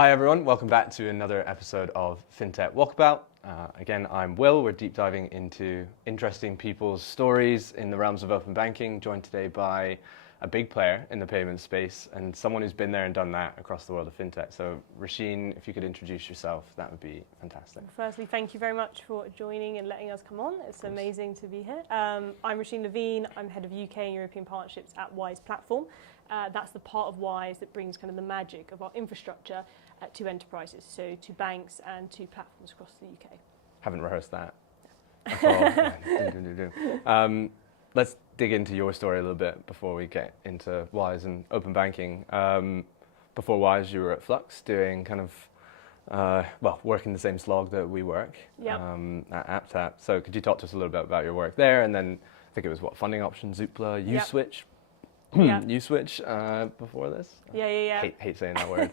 Hi everyone, welcome back to another episode of FinTech Walkabout. Again, I'm Will. We're deep diving into interesting people's stories in the realms of open banking, joined today by a big player in the payment space and someone who's been there and done that across the world of FinTech. So Roisin, if you could introduce yourself, that would be fantastic. Firstly, thank you very much for joining and letting us come on. It's amazing to be here. I'm Roisin Levine. I'm head of UK and European partnerships at Wise Platform. That's the part of Wise that brings kind of the magic of our infrastructure to enterprises, so to banks and to platforms across the UK. Haven't rehearsed that. Let's dig into your story a little bit before we get into Wise and open banking. Before Wise, you were at Flux doing kind of, working the same slog that we work at AppTap. So could you talk to us a little bit about your work there? And then I think it was funding options, Zoopla, USwitch. USwitch before this? Yeah. Hate saying that word.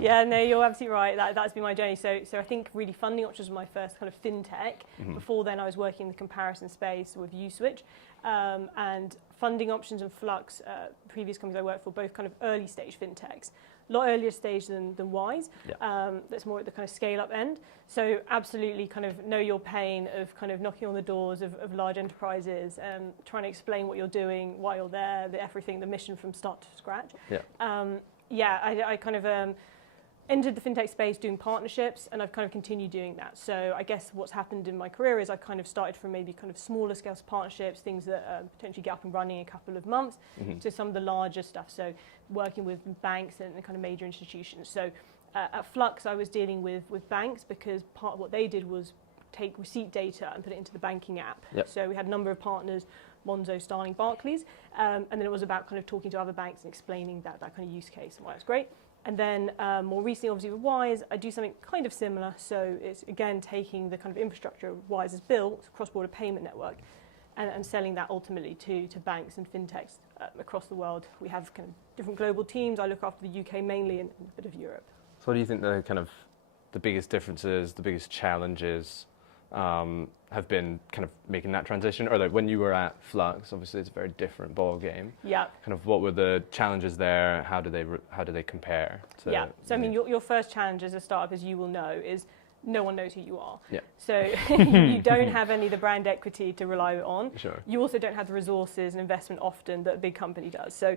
Yeah, no, you're absolutely right. That's been my journey. So I think really funding options was my first kind of FinTech. Before then, I was working in the comparison space with USwitch. And funding options and Flux, previous companies I worked for, both kind of early stage FinTechs. A lot earlier stage than Wise. That's more at the kind of scale up end. So absolutely kind of know your pain of kind of knocking on the doors of large enterprises and trying to explain what you're doing, why you're there, everything, the mission from start to scratch. I kind of entered the FinTech space doing partnerships, and I've kind of continued doing that. So I guess what's happened in my career is I kind of started from maybe kind of smaller scale partnerships, things that potentially get up and running in a couple of months, to some of the larger stuff. So working with banks and kind of major institutions. So at Flux, I was dealing with banks because part of what they did was take receipt data and put it into the banking app. So we had a number of partners, Monzo, Starling, Barclays, and then it was about kind of talking to other banks and explaining that kind of use case and why it's great. And then more recently, obviously with Wise, I do something kind of similar. So it's, again, taking the kind of infrastructure Wise has built, cross-border payment network, and selling that ultimately to banks and FinTechs across the world. We have kind of different global teams. I look after the UK mainly and a bit of Europe. So what do you think the biggest differences, the biggest challenges have been kind of making that transition? Or like when you were at Flux, obviously it's a very different ball game. Yeah. Kind of what were the challenges there? How do they compare? To, So I mean, your first challenge as a startup, as you will know, is no one knows who you are. Yeah. So you don't have any of the brand equity to rely on. Sure. You also don't have the resources and investment often that a big company does. So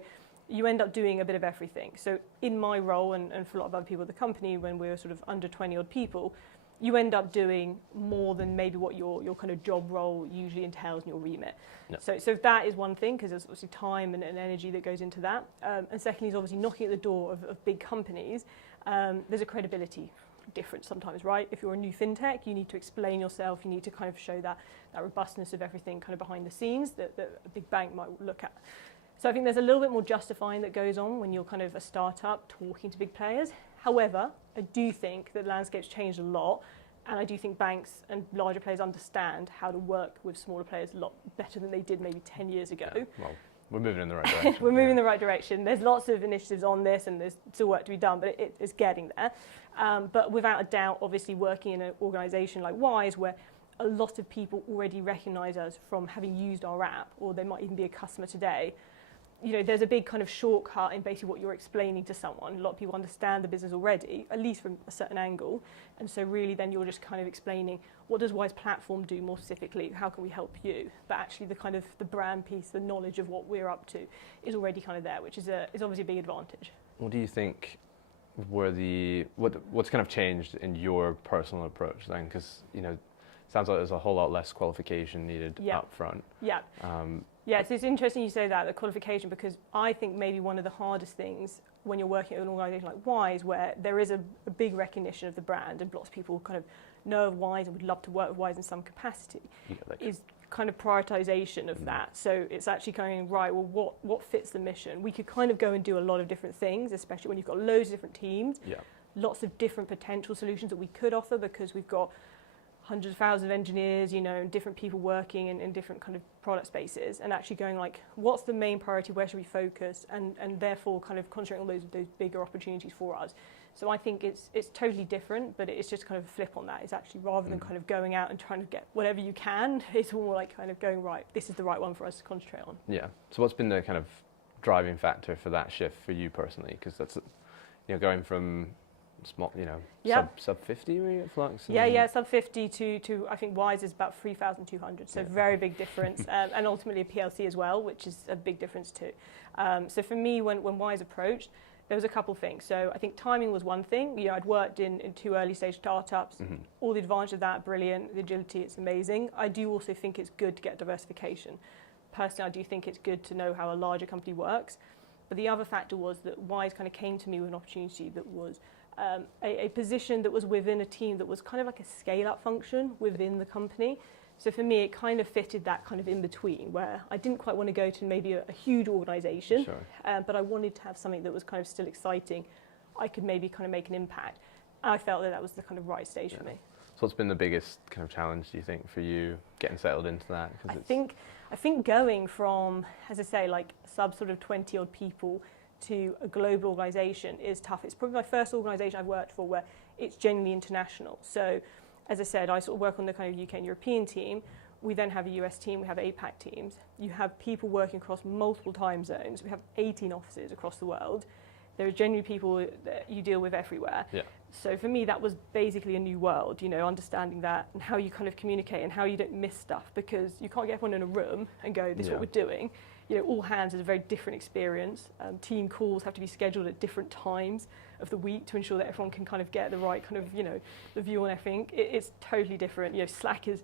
you end up doing a bit of everything. So in my role and for a lot of other people at the company, when we were sort of under 20 odd people, you end up doing more than maybe what your kind of job role usually entails in your remit. Yep. So that is one thing, because there's obviously time and energy that goes into that. And secondly is obviously knocking at the door of big companies. There's a credibility difference sometimes, right? If you're a new FinTech, you need to explain yourself. You need to kind of show that robustness of everything kind of behind the scenes that a big bank might look at. So I think there's a little bit more justifying that goes on when you're kind of a startup talking to big players. However, I do think that the landscape's changed a lot, and I do think banks and larger players understand how to work with smaller players a lot better than they did maybe 10 years ago. Yeah, well, we're moving in the right direction. We're moving in the right direction. There's lots of initiatives on this, and there's still work to be done, but it's getting there. But without a doubt, obviously working in an organisation like Wise, where a lot of people already recognise us from having used our app, or they might even be a customer today, you know, there's a big kind of shortcut in basically what you're explaining to someone. A lot of people understand the business already, at least from a certain angle. And so really then you're just kind of explaining, what does Wise Platform do more specifically? How can we help you? But actually the kind of the brand piece, the knowledge of what we're up to is already kind of there, which is obviously a big advantage. What do you think were what's kind of changed in your personal approach then? Because, you know, it sounds like there's a whole lot less qualification needed up front. Yeah, so it's interesting you say that, the qualification, because I think maybe one of the hardest things when you're working at an organisation like Wise, where there is a big recognition of the brand and lots of people kind of know of Wise and would love to work with Wise in some capacity, is kind of prioritisation of that. So it's actually going, right, well, what fits the mission? We could kind of go and do a lot of different things, especially when you've got loads of different teams, lots of different potential solutions that we could offer, because we've got hundreds of thousands of engineers, you know, and different people working in different kind of product spaces, and actually going like, what's the main priority, where should we focus, and therefore kind of concentrating on those bigger opportunities for us. So I think it's totally different, but it's just kind of a flip on that. It's actually rather than kind of going out and trying to get whatever you can, it's more like kind of going, right, this is the right one for us to concentrate on. Yeah. So what's been the kind of driving factor for that shift for you personally? Because that's, you know, going from small, Yeah. sub 50 were you at Flux? Yeah, sub 50 to I think Wise is about 3,200, so very big difference, and ultimately a PLC as well, which is a big difference too. So for me, when Wise approached, there was a couple things. So I think timing was one thing. I'd worked in 2 early stage startups. All the advantage of that, brilliant. The agility, it's amazing. I do also think it's good to get diversification. Personally, I do think it's good to know how a larger company works. But the other factor was that Wise kind of came to me with an opportunity that was a position that was within a team that was kind of like a scale-up function within the company. So for me, it kind of fitted that kind of in-between, where I didn't quite want to go to maybe a huge organisation, but I wanted to have something that was kind of still exciting. I could maybe kind of make an impact. I felt that was the kind of right stage for me. So what's been the biggest kind of challenge, do you think, for you getting settled into that? I think going from, as I say, like sub sort of 20 odd people to a global organisation is tough. It's probably my first organisation I've worked for where it's genuinely international. So as I said, I sort of work on the kind of UK and European team. We then have a US team, we have APAC teams. You have people working across multiple time zones. We have 18 offices across the world. There are genuinely people that you deal with everywhere. Yeah. So for me, that was basically a new world, understanding that and how you kind of communicate and how you don't miss stuff, because you can't get everyone in a room and go, this is what we're doing. All hands is a very different experience. Team calls have to be scheduled at different times of the week to ensure that everyone can kind of get the right kind of, the view on everything. It's totally different. Slack is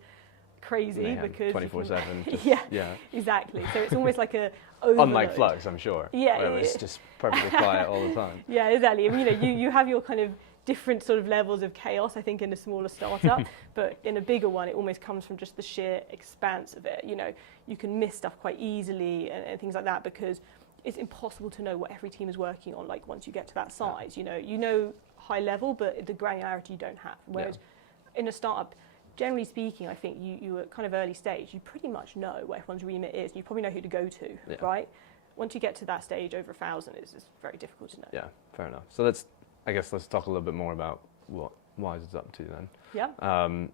crazy because 24/7. Yeah, exactly. So it's almost like a overload. Unlike Flux, I'm sure. Yeah, where it's just perfectly quiet all the time. Yeah, exactly. I mean, you have your kind of different sort of levels of chaos, I think, in a smaller startup, but in a bigger one, it almost comes from just the sheer expanse of it. You can miss stuff quite easily and things like that, because it's impossible to know what every team is working on. Like once you get to that size, you know high level, but the granularity you don't have. Whereas in a startup, generally speaking, I think you at kind of early stage, you pretty much know what everyone's remit is. You probably know who to go to, right? Once you get to that stage over 1,000, it's very difficult to know. Yeah, fair enough. So let's talk a little bit more about what Wise is up to then. Yeah.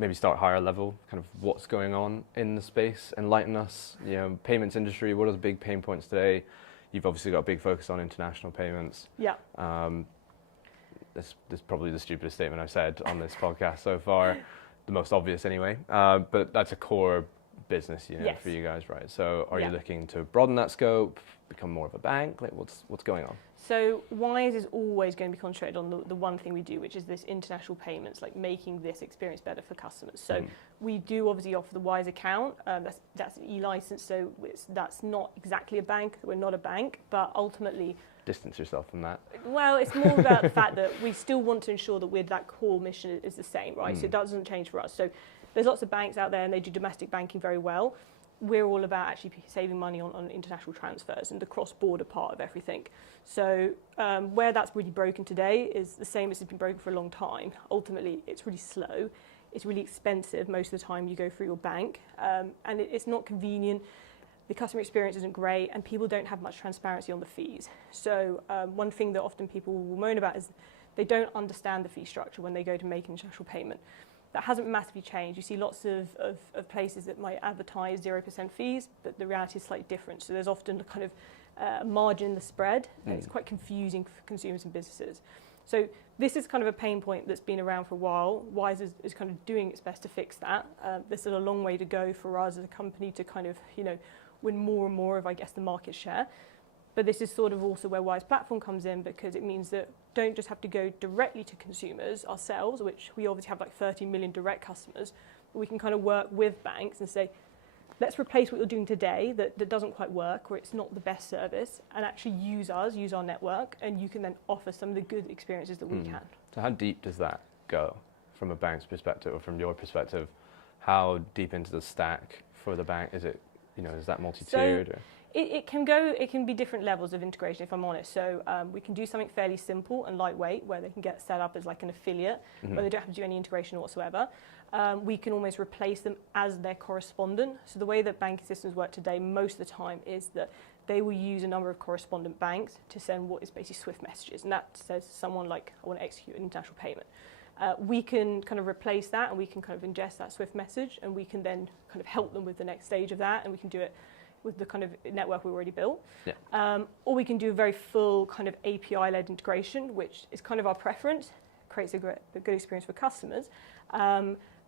Maybe start higher level, kind of what's going on in the space, enlighten us, payments industry, what are the big pain points today? You've obviously got a big focus on international payments. Yeah. This is probably the stupidest statement I've said on this podcast so far, the most obvious anyway, but that's a core business unit for you guys, right? So are you looking to broaden that scope, become more of a bank? Like what's going on? So Wise is always going to be concentrated on the one thing we do, which is this international payments, like making this experience better for customers. So we do obviously offer the Wise account. That's an e-license, so that's not exactly a bank. We're not a bank, but ultimately... Distance yourself from that. Well, it's more about the fact that we still want to ensure that that core mission is the same, right? So it doesn't change for us. So there's lots of banks out there and they do domestic banking very well. We're all about actually saving money on international transfers and the cross-border part of everything. So where that's really broken today is the same as it's been broken for a long time. Ultimately, it's really slow. It's really expensive most of the time you go through your bank. And it's not convenient. The customer experience isn't great, and people don't have much transparency on the fees. So one thing that often people will moan about is they don't understand the fee structure when they go to make an international payment. That hasn't massively changed. You see lots of places that might advertise 0% fees, but the reality is slightly different. So there's often a kind of margin in the spread, and it's quite confusing for consumers and businesses. So this is kind of a pain point that's been around for a while. Wise is kind of doing its best to fix that. There's still a long way to go for us as a company to kind of, win more and more of, I guess, the market share. But this is sort of also where Wise Platform comes in, because it means that don't just have to go directly to consumers ourselves, which we obviously have like 30 million direct customers, but we can kind of work with banks and say, let's replace what you're doing today that doesn't quite work, or it's not the best service, and actually use our network, and you can then offer some of the good experiences that we can. So how deep does that go from a bank's perspective, or from your perspective? How deep into the stack for the bank is it? Is that multi-tiered? So it can be different levels of integration, if I'm honest. So we can do something fairly simple and lightweight, where they can get set up as like an affiliate, where they don't have to do any integration whatsoever. We can almost replace them as their correspondent. So the way that banking systems work today, most of the time, is that they will use a number of correspondent banks to send what is basically SWIFT messages. And that says to someone like, I want to execute an international payment. We can kind of replace that, and we can kind of ingest that SWIFT message, and we can then kind of help them with the next stage of that, and we can do it with the kind of network we already built. Yeah. Or we can do a very full kind of API-led integration, which is kind of our preference, creates a good experience for customers.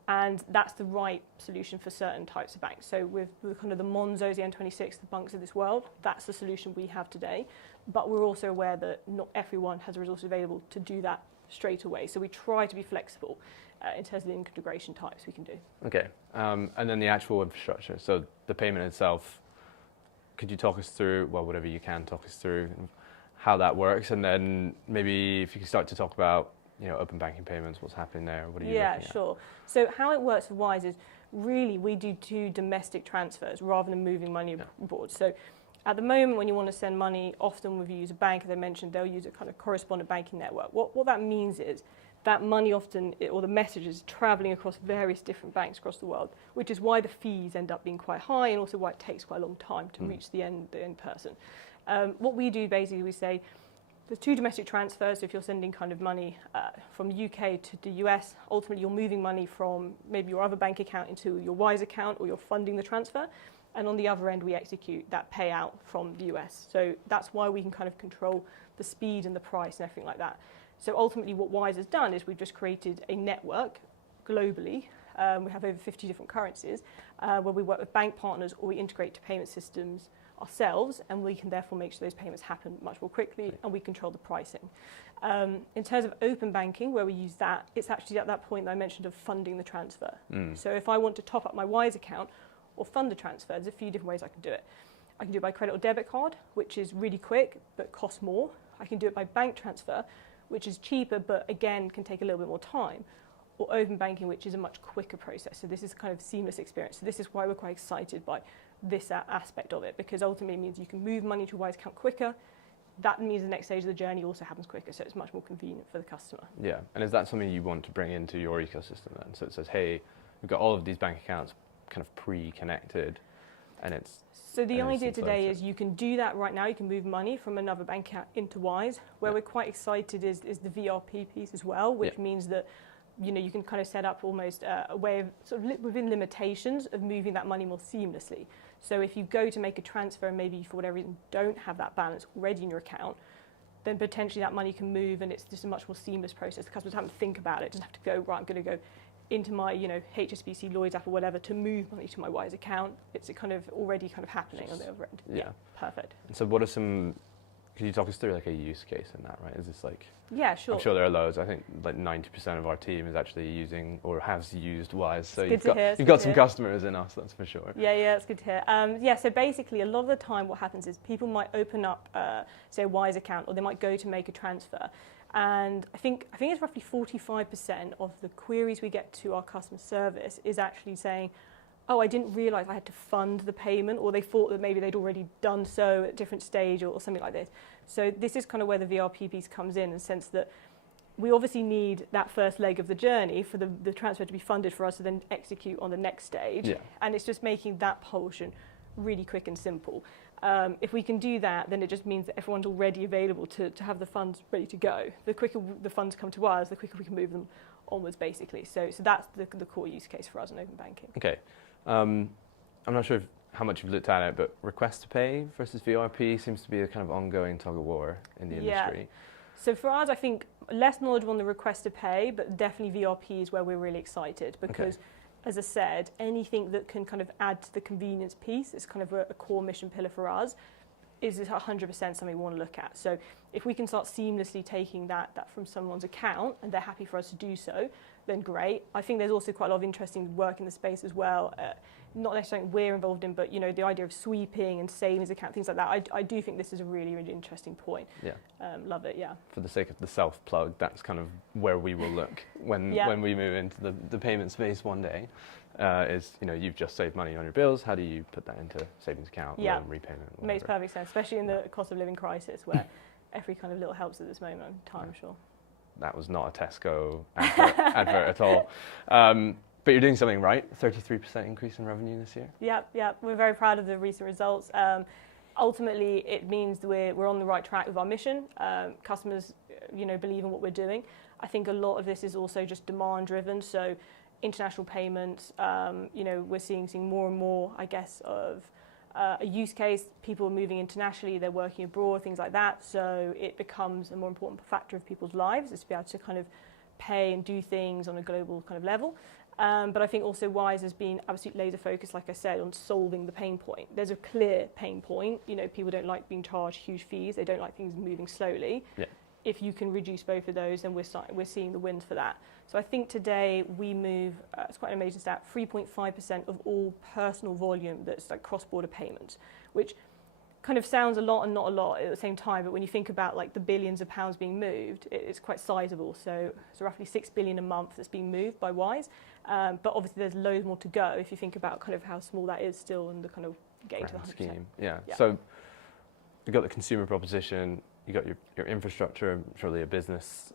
And that's the right solution for certain types of banks. So with kind of the Monzos, the N26, the banks of this world, that's the solution we have today. But we're also aware that not everyone has the resources available to do that straight away. So we try to be flexible in terms of the integration types we can do. Okay. And then the actual infrastructure. So the payment itself, could you talk us through, well, whatever you can talk us through how that works? And then maybe if you could start to talk about open banking payments, what's happening there? What are you looking at? Yeah, sure. So how it works for Wise is really we do 2 domestic transfers rather than moving money abroad. So at the moment, when you want to send money, often we use a bank, as I mentioned, they'll use a kind of correspondent banking network. What that means is that money often, or the message is traveling across various different banks across the world, which is why the fees end up being quite high and also why it takes quite a long time to reach the end person. What we do basically, we say, there's 2 domestic transfers. So if you're sending kind of money from the UK to the US, ultimately you're moving money from maybe your other bank account into your Wise account, or you're funding the transfer. And on the other end, we execute that payout from the US. So that's why we can kind of control the speed and the price and everything like that. So ultimately what Wise has done is we've just created a network globally. We have over 50 different currencies where we work with bank partners, or we integrate to payment systems ourselves, and we can therefore make sure those payments happen much more quickly, and we control the pricing. In terms of open banking, where we use that, it's actually at that point that I mentioned of funding the transfer. So if I want to top up my Wise account or fund the transfer, there's a few different ways I can do it. I can do it by credit or debit card, which is really quick but costs more. I can do it by bank transfer, which is cheaper but again can take a little bit more time. Or open banking, which is a much quicker process. So this is kind of seamless experience. So this is why we're quite excited by this aspect of it, because ultimately it means you can move money to a Wise account quicker. That means the next stage of the journey also happens quicker, so it's much more convenient for the customer. Yeah, and is that something you want to bring into your ecosystem then? So it says, hey, we've got all of these bank accounts kind of pre-connected, and it's... So the idea today is you can do that right now. You can move money from another bank account into Wise. Where we're quite excited is the VRP piece as well, which means that you can kind of set up almost a way of sort of within limitations of moving that money more seamlessly. So if you go to make a transfer and maybe for whatever reason don't have that balance already in your account, then potentially that money can move, and it's just a much more seamless process. The customers don't have to think about it. Doesn't have to go, right, I'm going to go into my HSBC, Lloyds app or whatever to move money to my Wise account. It's kind of already kind of happening on the other end. Yeah, perfect. And so what are some... Could you talk us through like a use case in that, right? Is this like... Yeah, sure. I'm sure there are loads. I think like 90% of our team is actually using or has used Wise. So you've got some customers in us, that's for sure. Yeah, it's good to hear. So basically a lot of the time what happens is people might open up, say, a Wise account, or they might go to make a transfer. And I think it's roughly 45% of the queries we get to our customer service is actually saying, oh, I didn't realise I had to fund the payment, or they thought that maybe they'd already done so at a different stage or something like this. So this is kind of where the VRP piece comes in the sense that we obviously need that first leg of the journey for the transfer to be funded for us to then execute on the next stage. Yeah. And it's just making that portion really quick and simple. If we can do that, then it just means that everyone's already available to have the funds ready to go. The quicker the funds come to us, the quicker we can move them onwards, basically. So that's the core use case for us in open banking. Okay. I'm not sure how much you've looked at it, but request to pay versus VRP seems to be a kind of ongoing tug of war in the industry. So for us, I think less knowledgeable on the request to pay, but definitely VRP is where we're really excited because, as I said, anything that can kind of add to the convenience piece is kind of a core mission pillar for us. Is 100% something we want to look at. So if we can start seamlessly taking that from someone's account and they're happy for us to do so, then great. I think there's also quite a lot of interesting work in the space as well. Not necessarily we're involved in, but the idea of sweeping and savings account, things like that. I do think this is a really, really interesting point. Yeah. Love it, yeah. For the sake of the self-plug, that's kind of where we will look when we move into the payment space one day. You've just saved money on your bills. How do you put that into savings account, loan repayment? Whatever. Makes perfect sense, especially in the cost of living crisis where every kind of little helps at this moment in time, I'm sure. That was not a Tesco advert at all. But you're doing something right, 33% increase in revenue this year? Yeah. We're very proud of the recent results. Ultimately, it means that we're on the right track with our mission. Customers, believe in what we're doing. I think a lot of this is also just demand driven. So, international payments, we're seeing more and more, I guess, of a use case, people are moving internationally, they're working abroad, things like that. So it becomes a more important factor of people's lives is to be able to kind of pay and do things on a global kind of level. But I think also Wise has been absolutely laser focused, like I said, on solving the pain point. There's a clear pain point. You know, people don't like being charged huge fees. They don't like things moving slowly. Yeah. If you can reduce both of those, then we're seeing the wins for that. So I think today we move, it's quite an amazing stat, 3.5% of all personal volume that's like cross-border payments, which kind of sounds a lot and not a lot at the same time, but when you think about like the billions of pounds being moved, it's quite sizable. So it's roughly 6 billion a month that's being moved by Wise. But obviously there's loads more to go if you think about kind of how small that is still and the kind of getting to the 100%. Scheme. Yeah. So you've got the consumer proposition, you got your infrastructure, surely a business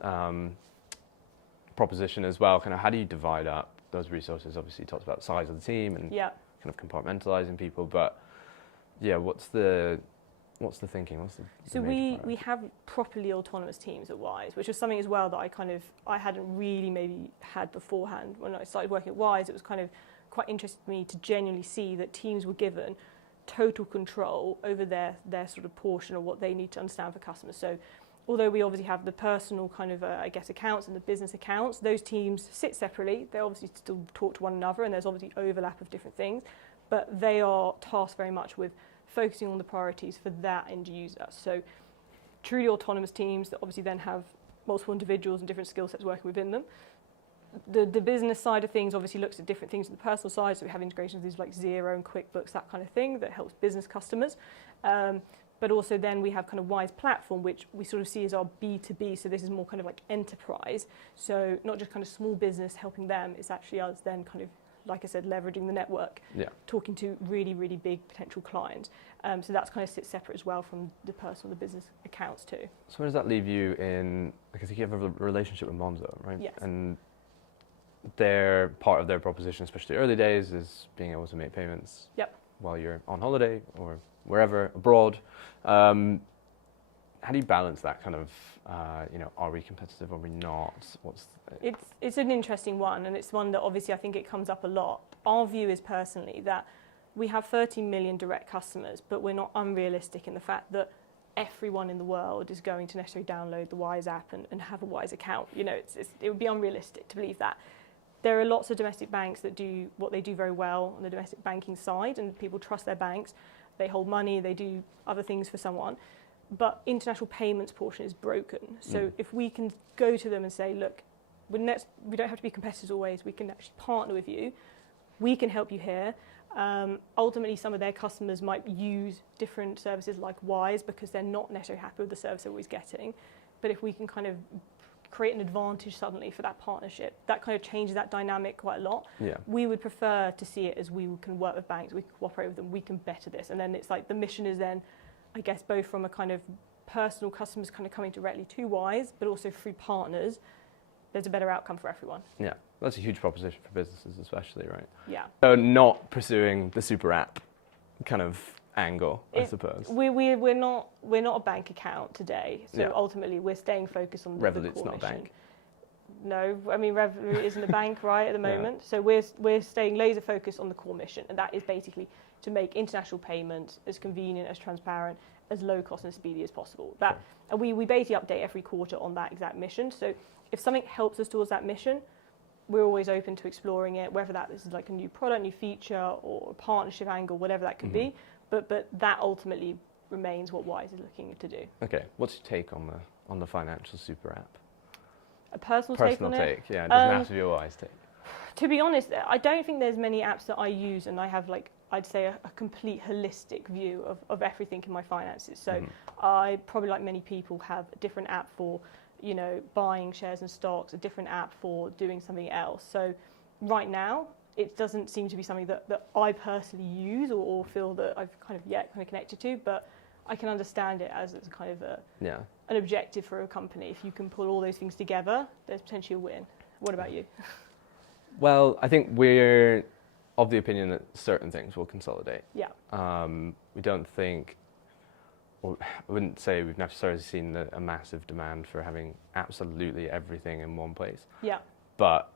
proposition as well. Kind of how do you divide up those resources? Obviously you talked about the size of the team and kind of compartmentalizing people, but yeah, what's the thinking? What's the so we have properly autonomous teams at Wise, which was something as well that I hadn't really maybe had beforehand. When I started working at Wise, it was kind of quite interesting to me to genuinely see that teams were given total control over their sort of portion of what they need to understand for customers. So although we obviously have the personal kind of, accounts and the business accounts, those teams sit separately. They obviously still talk to one another and there's obviously overlap of different things, but they are tasked very much with focusing on the priorities for that end user. So truly autonomous teams that obviously then have multiple individuals and different skill sets working within them. The business side of things obviously looks at different things on the personal side, so we have integrations with things like Xero and QuickBooks, that kind of thing that helps business customers. But also then we have kind of Wise Platform, which we sort of see as our B2B, so this is more kind of like enterprise. So not just kind of small business helping them, it's actually us then kind of, like I said, leveraging the network, talking to really, really big potential clients. So that's kind of sits separate as well from the personal, the business accounts too. So where does that leave you in, because you have a relationship with Monzo, right? Yes. And their part of their proposition, especially early days, is being able to make payments while you're on holiday or wherever abroad. How do you balance that kind of, are we competitive, are we not? It's an interesting one, and it's one that obviously I think it comes up a lot. Our view is personally that we have 30 million direct customers, but we're not unrealistic in the fact that everyone in the world is going to necessarily download the Wise app and have a Wise account. You know, it would be unrealistic to believe that. There are lots of domestic banks that do what they do very well on the domestic banking side, and people trust their banks. They hold money, they do other things for someone. But international payments portion is broken. So if we can go to them and say, look, we don't have to be competitors always, we can actually partner with you, we can help you here. Ultimately, some of their customers might use different services like Wise because they're not necessarily happy with the service they're always getting. But if we can kind of create an advantage suddenly for that partnership, that kind of changes that dynamic quite a lot. Yeah. We would prefer to see it as we can work with banks, we can cooperate with them, we can better this. And then it's like the mission is then, I guess, both from a kind of personal customers kind of coming directly to Wise, but also through partners, there's a better outcome for everyone. Yeah, that's a huge proposition for businesses especially, right? Yeah. So not pursuing the super app kind of angle, I suppose. We're not a bank account today, so ultimately we're staying focused on the core Revolut's not mission. a bank. No, I mean Revolut isn't a bank right at the moment, so we're staying laser focused on the core mission, and that is basically to make international payments as convenient, as transparent, as low cost and speedy as possible. And we basically update every quarter on that exact mission. So if something helps us towards that mission, we're always open to exploring it, whether that is like a new product, new feature, or a partnership angle, whatever that could be. But that ultimately remains what Wise is looking to do. Okay, what's your take on the financial super app? A personal take on it? Yeah, it doesn't have to be a Wise take. To be honest, I don't think there's many apps that I use and I have like, I'd say a complete holistic view of everything in my finances. So I probably, like many people, have a different app for, buying shares and stocks, a different app for doing something else. So right now, it doesn't seem to be something that I personally use or feel that I've kind of connected to, but I can understand it as it's kind of an objective for a company. If you can pull all those things together, there's potentially a win. What about you? Well, I think we're of the opinion that certain things will consolidate. Yeah. We don't think, or I wouldn't say we've necessarily seen a massive demand for having absolutely everything in one place. Yeah. But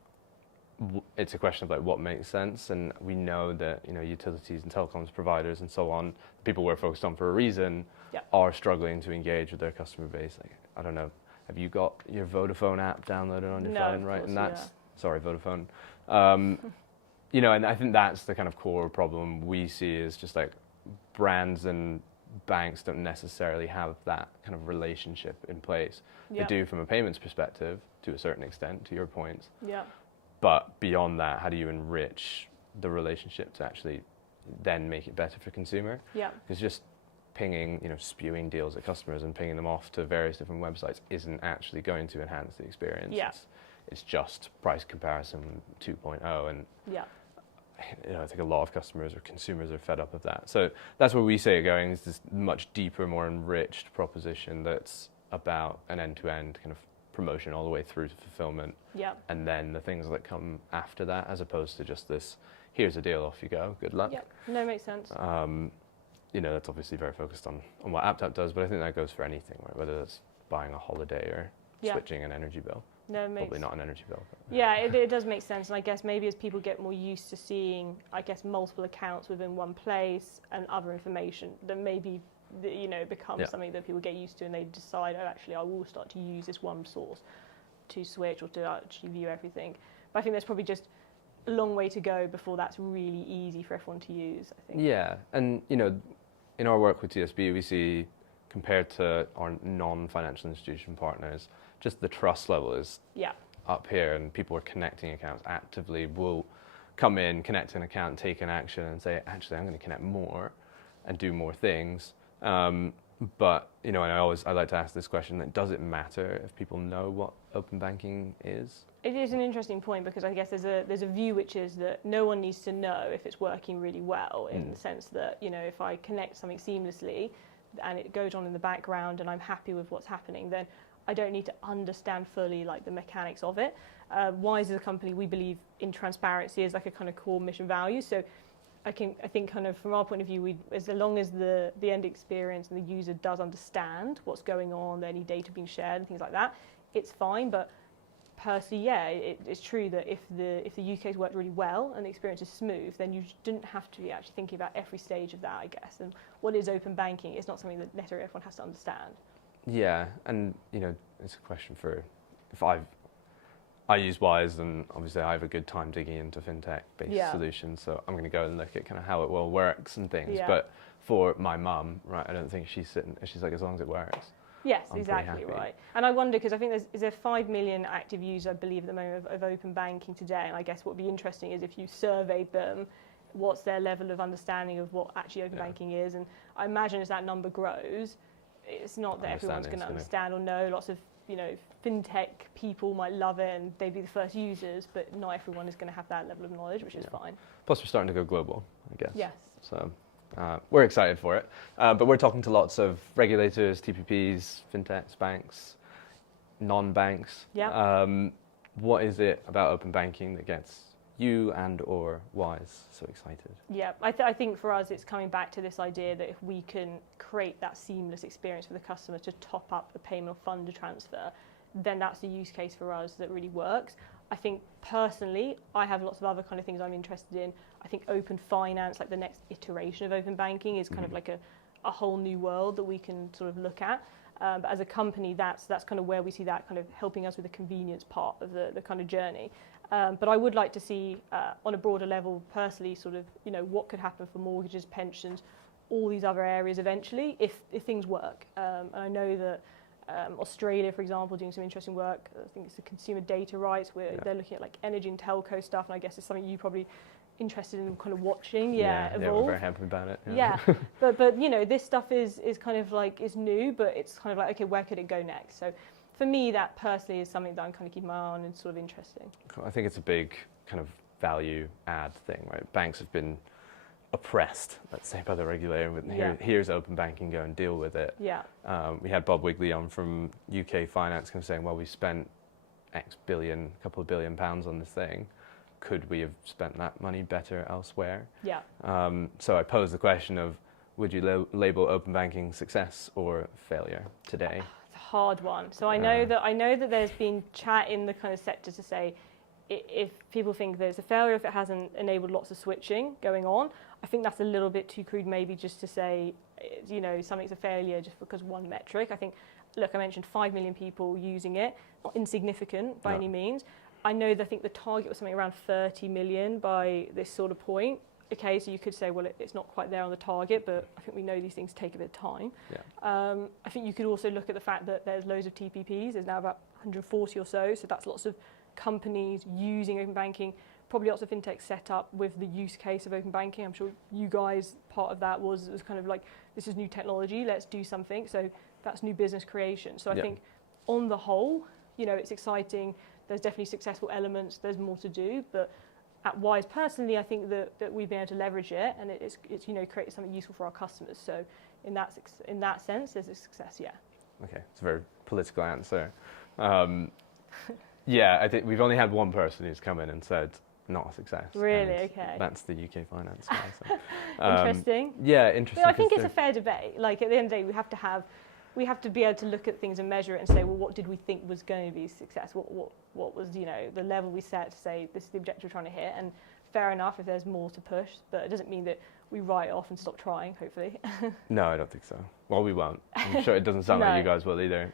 it's a question of like what makes sense, and we know that utilities and telecoms providers and so on, people we're focused on for a reason, are struggling to engage with their customer base. Like, I don't know, have you got your Vodafone app downloaded on your phone, right? And that's sorry, Vodafone. And I think that's the kind of core problem we see is just like brands and banks don't necessarily have that kind of relationship in place. They do from a payments perspective to a certain extent, to your point. Yeah. But beyond that, how do you enrich the relationship to actually then make it better for consumer? Yeah. Because just pinging, spewing deals at customers and pinging them off to various different websites isn't actually going to enhance the experience. Yeah. It's just price comparison 2.0, and I think a lot of customers or consumers are fed up of that. So that's where we say it going is this much deeper, more enriched proposition that's about an end-to-end kind of promotion all the way through to fulfillment. Yeah. And then the things that come after that, as opposed to just this, here's a deal, off you go, good luck. Yeah. No, makes sense. That's obviously very focused on what AppTap does, but I think that goes for anything, right? Whether that's buying a holiday or switching an energy bill. No, probably not an energy bill. Yeah, it does make sense. And I guess maybe as people get more used to seeing, multiple accounts within one place and other information, then maybe it becomes something that people get used to, and they decide, oh, actually, I will start to use this one source to switch or to actually view everything. But I think there's probably just a long way to go before that's really easy for everyone to use, I think. Yeah, and in our work with TSB, we see, compared to our non-financial institution partners, just the trust level is up here, and people are connecting accounts actively, will come in, connect an account, take an action and say, actually, I'm going to connect more and do more things. But, and I like to ask this question, like, does it matter if people know what open banking is? It is an interesting point, because I guess there's a view which is that no one needs to know if it's working really well, in the sense that, if I connect something seamlessly and it goes on in the background and I'm happy with what's happening, then I don't need to understand fully like the mechanics of it. Wise as a company, we believe in transparency as like a kind of core mission value. So I think kind of from our point of view, as long as the end experience and the user does understand what's going on, any data being shared and things like that, it's fine. But personally, it's true that if the use case worked really well and the experience is smooth, then you didn't have to be actually thinking about every stage of that, I guess. And what is open banking? It's not something that necessarily everyone has to understand. Yeah, and it's a question for if I use Wise, and obviously I have a good time digging into FinTech-based solutions, so I'm going to go and look at kind of how it well works and things. Yeah. But for my mum, right, I don't think she's like, as long as it works. Yes, exactly right. And I wonder, because I think there's 5 million active users, I believe, at the moment of open banking today. And I guess what would be interesting is if you surveyed them, what's their level of understanding of what actually open banking is. And I imagine as that number grows, it's not that everyone's going to understand or know. Lots of FinTech people might love it and they'd be the first users, but not everyone is going to have that level of knowledge, which is fine. Plus, we're starting to go global, I guess. Yes. So we're excited for it. But we're talking to lots of regulators, TPPs, FinTechs, banks, non-banks. Yeah. What is it about open banking that gets you and or Wise so excited? Yeah, I think for us it's coming back to this idea that if we can create that seamless experience for the customer to top up a payment or fund transfer, then that's the use case for us that really works. I think personally, I have lots of other kind of things I'm interested in. I think open finance, like the next iteration of open banking, is kind of like a whole new world that we can sort of look at. But as a company, that's kind of where we see that kind of helping us with the convenience part of the kind of journey. But I would like to see, on a broader level, personally, sort of, what could happen for mortgages, pensions, all these other areas eventually, if things work. And I know that Australia, for example, doing some interesting work. I think it's the consumer data rights, where they're looking at like energy and telco stuff, and I guess it's something you probably interested in kind of watching. Evolve. Yeah, we're very happy about it. Yeah, but this stuff is kind of like is new, but it's kind of like, okay, where could it go next? So for me, that personally is something that I'm kind of keeping my eye on and sort of interesting. I think it's a big kind of value add thing, right? Banks have been oppressed, let's say, by the regulator. Here's open banking, go and deal with it. Yeah. We had Bob Wigley on from UK Finance kind of saying, well, we spent X billion, a couple of £1 billion on this thing. Could we have spent that money better elsewhere? Yeah. So I pose the question of, would you label open banking success or failure today? It's a hard one. So I know that there's been chat in the kind of sector to say if people think that it's a failure if it hasn't enabled lots of switching going on, I think that's a little bit too crude maybe just to say, something's a failure just because one metric. I think, look, I mentioned 5 million people using it, not insignificant by any means. I think the target was something around 30 million by this sort of point. Okay, so you could say, well, it's not quite there on the target, but I think we know these things take a bit of time. Yeah. I think you could also look at the fact that there's loads of TPPs. There's now about 140 or so that's lots of companies using open banking, probably lots of fintech set up with the use case of open banking. I'm sure you guys, part of that was kind of like, this is new technology, let's do something. So that's new business creation. So I think on the whole, it's exciting. There's definitely successful elements. There's more to do, but at Wise personally, I think that we've been able to leverage it, and it's created something useful for our customers. So in that sense, there's a success. Yeah. Okay, it's a very political answer. Yeah, I think we've only had one person who's come in and said not a success. Really? Okay. That's the UK finance guy. So, interesting. Yeah, interesting. But I think it's a fair debate. Like at the end of the day, we have to be able to look at things and measure it and say, well, what did we think was going to be success? What was the level we set to say this is the objective we're trying to hit? And fair enough if there's more to push, but it doesn't mean that we write it off and stop trying. Hopefully. No, I don't think so. Well, we won't. I'm sure it doesn't sound like you guys will either.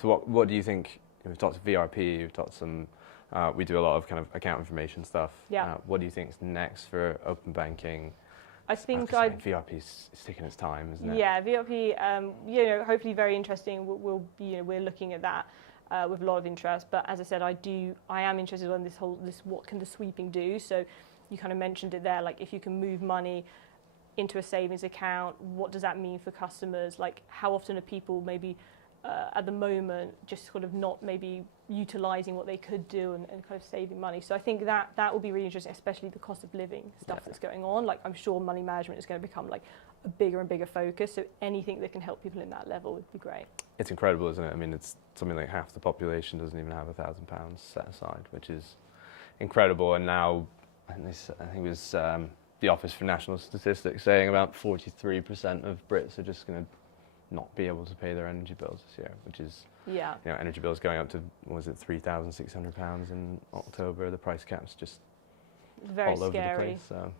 So what do you think? We've talked to VRP. We've talked some. We do a lot of kind of account information stuff. Yeah. What do you think is next for open banking? I think VRP is taking its time, isn't it? Yeah, VRP, hopefully very interesting. We're looking at that with a lot of interest. But as I said, I am interested in this what can the sweeping do? So you kind of mentioned it there, like if you can move money into a savings account, what does that mean for customers? Like how often are people maybe at the moment just sort of not maybe utilising what they could do and kind of saving money. So I think that will be really interesting, especially the cost of living stuff that's going on. Like I'm sure money management is going to become like a bigger and bigger focus. So anything that can help people in that level would be great. It's incredible, isn't it? I mean, it's something like half the population doesn't even have £1,000 set aside, which is incredible. And now, I think it was the Office for National Statistics saying about 43% of Brits are just going to not be able to pay their energy bills this year, which is energy bills going up to £3,600 in October. The price cap's just very all over scary. the place. So,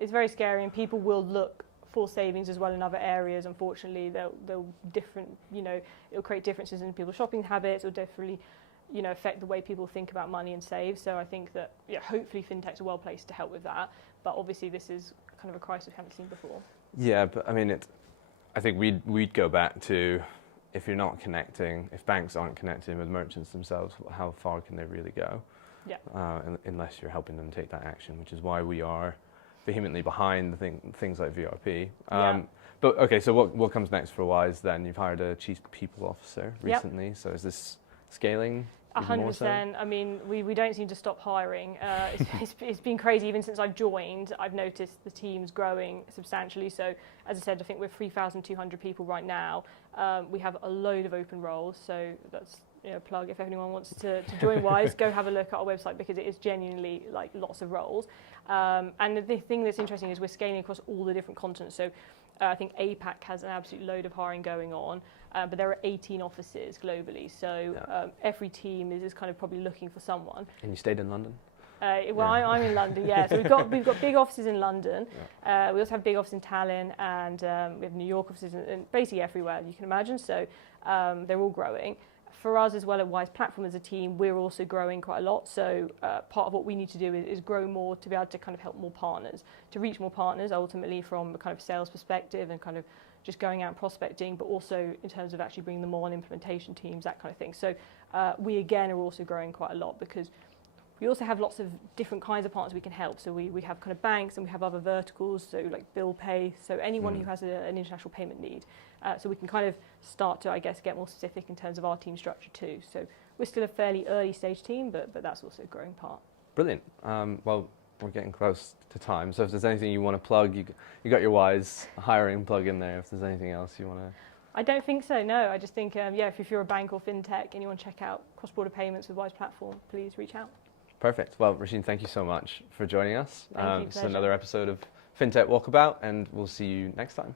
it's very scary, and people will look for savings as well in other areas. Unfortunately, they'll different. It'll create differences in people's shopping habits. It'll definitely affect the way people think about money and save. So I think that hopefully fintechs are well placed to help with that. But obviously, this is kind of a crisis we haven't seen before. Yeah, but I mean I think we'd go back to if you're not connecting, if banks aren't connecting with merchants themselves, how far can they really go? Yeah. Unless you're helping them take that action, which is why we are vehemently behind things like VRP. But okay, so what comes next for Wise then? You've hired a chief people officer recently, so is this scaling? 100%. I mean, we don't seem to stop hiring. It's been crazy. Even since I've joined, I've noticed the team's growing substantially. So, as I said, I think we're 3,200 people right now. We have a load of open roles. So that's a plug. If anyone wants to join Wise, go have a look at our website because it is genuinely like lots of roles. And the thing that's interesting is we're scaling across all the different continents. So I think APAC has an absolute load of hiring going on. But there are 18 offices globally, so every team is kind of probably looking for someone. And you stayed in London? I'm in London, yeah. So we've got big offices in London. We also have big offices in Tallinn, and we have New York offices, and basically everywhere you can imagine. So they're all growing. For us as well at Wise Platform as a team, we're also growing quite a lot. So part of what we need to do is grow more to be able to kind of help more partners, to reach more partners ultimately from a kind of sales perspective and kind of just going out and prospecting, but also in terms of actually bringing them on, implementation teams, that kind of thing. So we again are also growing quite a lot because we also have lots of different kinds of partners we can help. So we have kind of banks and we have other verticals, so like bill pay, so anyone who has an international payment need. So we can kind of start to, I guess, get more specific in terms of our team structure too. So we're still a fairly early stage team, but that's also a growing part. Brilliant. Well, we're getting close to time. So if there's anything you want to plug, you got your Wise hiring plug in there. If there's anything else you want to... I don't think so, no. I just think, if you're a bank or fintech and you want to check out cross-border payments with Wise Platform, please reach out. Perfect. Well, Roisin, thank you so much for joining us. Thank you, it's another episode of FinTech Walkabout, and we'll see you next time.